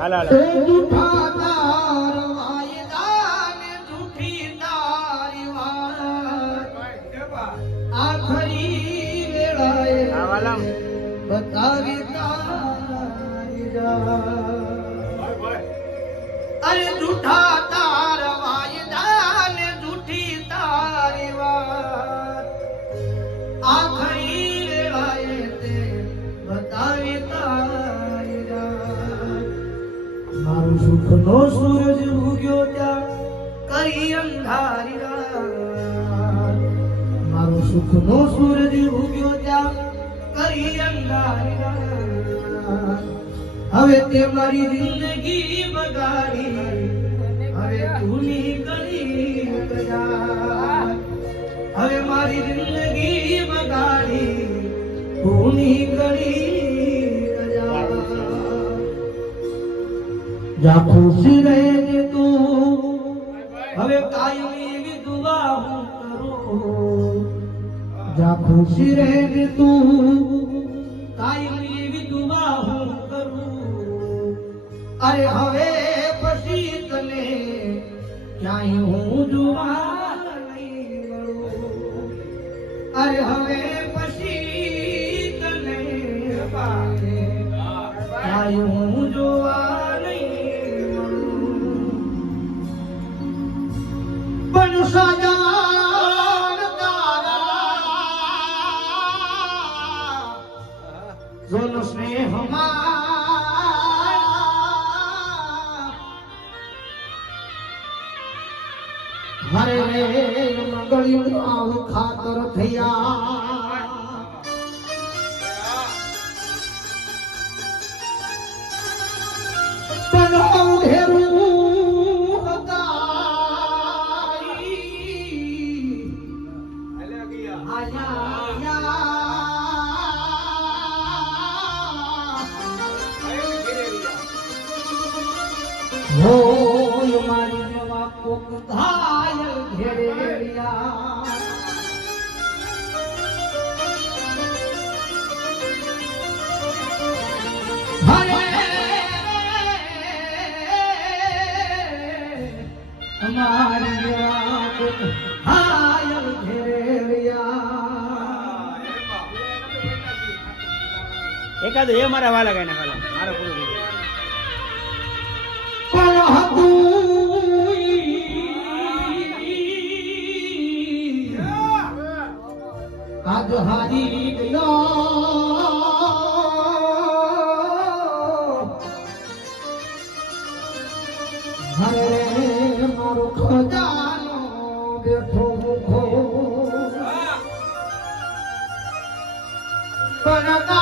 હાલો હાલો જૂઠા તાર વાયદા ને જૂઠી તારી વાત આખરી વેળાએ હા વાલમ બતાવી તારી રાત અરે જૂઠા તાર વાયદા ને જૂઠી તારી વાત આખરી વેળાએ તે બતાવી તારી રાત મારું સુખનો સૂરજ ઉગ્યો ત્યાં કરી અંધારી રાત મારો સુખનો સૂરજ ઉગ્યો ત્યાં કરી અંધારી રાત હવે તે મારી જિંદગી બગાડી હવે તું નીકળી ગયા હવે મારી જિંદગી બગાડી તું નીકળી ગયા જા ખુશી રહેજે તું હવે કાયમી એવી દુઆ હું કરું જા ખુશી રહેજે તું કાયમી એવી દુઆ હું કરું અરે હવે પછી તને ક્યાંય હું જોવા નહીં મળું અરે હવે પછી તને ક્યાંય હું જોવા નહીં મળું પણ સજાન તારા જોનો સ્નેહમાં હરે રે મંગળિયું આવ ખાતર થયા પણ અવધેરું હતાઈ હોય મારી જેવા કોક ઘાયલ ઘેરેલિયા હરે મારી જેવા કોક ઘાયલ ઘેરેલિયા એકાદ એ મારા વાલા ગાયના વાલા મારો પૂરો થઈ ગયો. કોણ હતું આજ હારી ગયો હરે મારો ખજાનો બેઠો મુખો પણ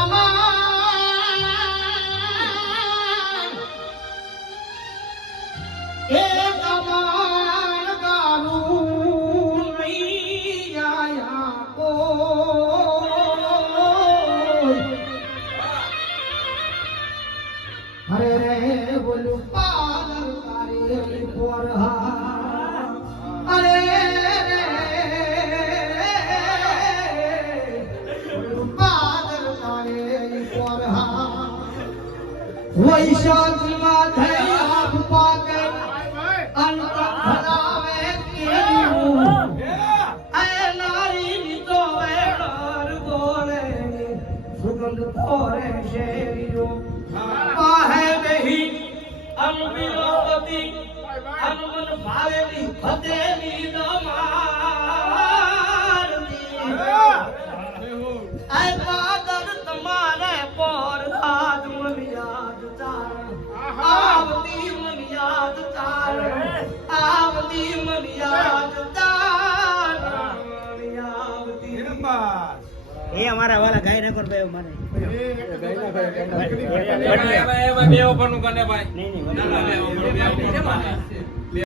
એ કમાન ગાનું નહીં આયા કોઈ હરે રે બોલું પાલર તારી પોરહા અરે રે બોલું પાલર તારી પોરહા વૈશાખ માથે આપ પાકે અંત ખરાવે કેવું એ નારી ની તો વેડર ગોળે સુગંધ ફોરે શેરીઓ પાહે બેહી અનબિરોતી અનમન ભાવેલી ફતેલી દમારતી એ પાદર તમારે પર આજ મન યાદ તાર આવતી મન યાદ તાર આવતી મન યાદ તાર આવતી એ અમારા વાલા ગાય ના કર બે મને એમાં બે ઓપન નું કને ભાઈ નહીં ના ના